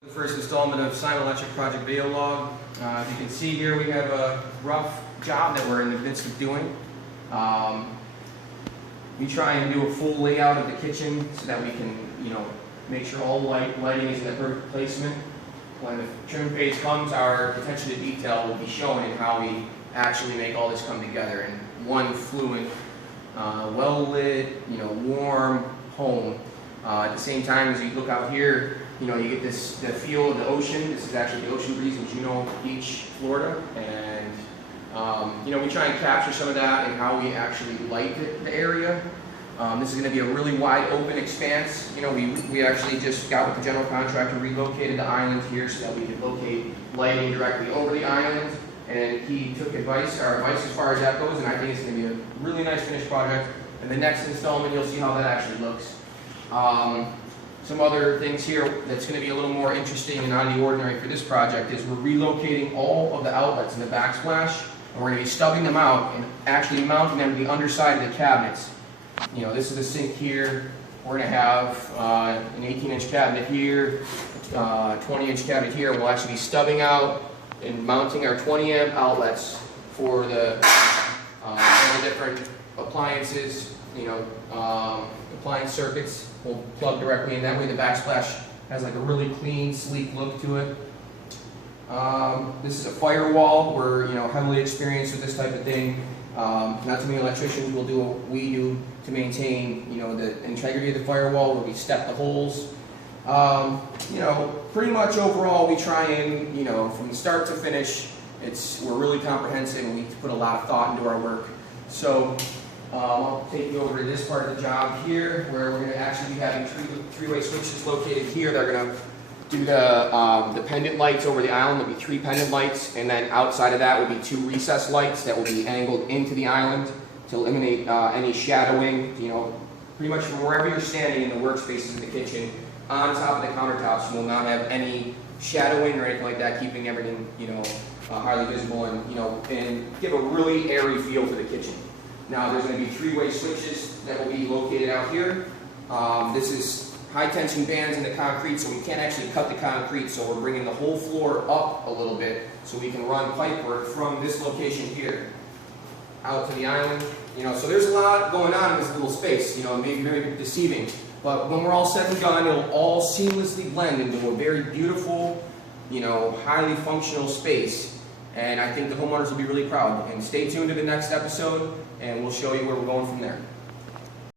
The first installment of Simon Electric project video log. As you can see here, we have a rough job that we're in the midst of doing. We try and do a full layout of the kitchen so that we can, make sure all lighting is in the perfect placement. When the trim phase comes, our attention to detail will be shown in how we actually make all this come together in one fluent, well-lit, warm home. At the same time, as you look out here, you get the feel of the ocean. This is actually the ocean breeze in Juneau Beach, Florida, and we try and capture some of that and how we actually light the area. This is going to be a really wide open expanse. We actually just got with the general contractor, relocated the island here so that we could locate lighting directly over the island, and he took our advice as far as that goes, and I think it's going to be a really nice finished project. And the next installment, you'll see how that actually looks. Some other things here that's going to be a little more interesting and out of the ordinary for this project is we're relocating all of the outlets in the backsplash, and we're going to be stubbing them out and actually mounting them to the underside of the cabinets. This is the sink here. We're going to have an 18-inch cabinet here, 20-inch cabinet here. We'll actually be stubbing out and mounting our 20-amp outlets for the different appliances, appliance circuits. Will plug directly in. That way the backsplash has like a really clean, sleek look to it. This is a firewall. We're heavily experienced with this type of thing. Not too many electricians will do what we do to maintain the integrity of the firewall, where we step the holes. Pretty much overall we try and from start to finish, we're really comprehensive and we put a lot of thought into our work. So I'll take you over to this part of the job here, where we're going to actually be having three-way switches located here. They're going to do the pendant lights over the island. There'll be 3 pendant lights, and then outside of that will be 2 recessed lights that will be angled into the island to eliminate any shadowing. Pretty much from wherever you're standing in the workspaces in the kitchen, on top of the countertops, you will not have any shadowing or anything like that, keeping everything highly visible and give a really airy feel to the kitchen. Now there's going to be 3-way switches that will be located out here. This is high tension bands in the concrete, so we can't actually cut the concrete, so we're bringing the whole floor up a little bit so we can run pipe work from this location here out to the island. So there's a lot going on in this little space, maybe very deceiving, but when we're all said and done, it'll all seamlessly blend into a very beautiful, highly functional space. And I think the homeowners will be really proud. And stay tuned to the next episode, and we'll show you where we're going from there.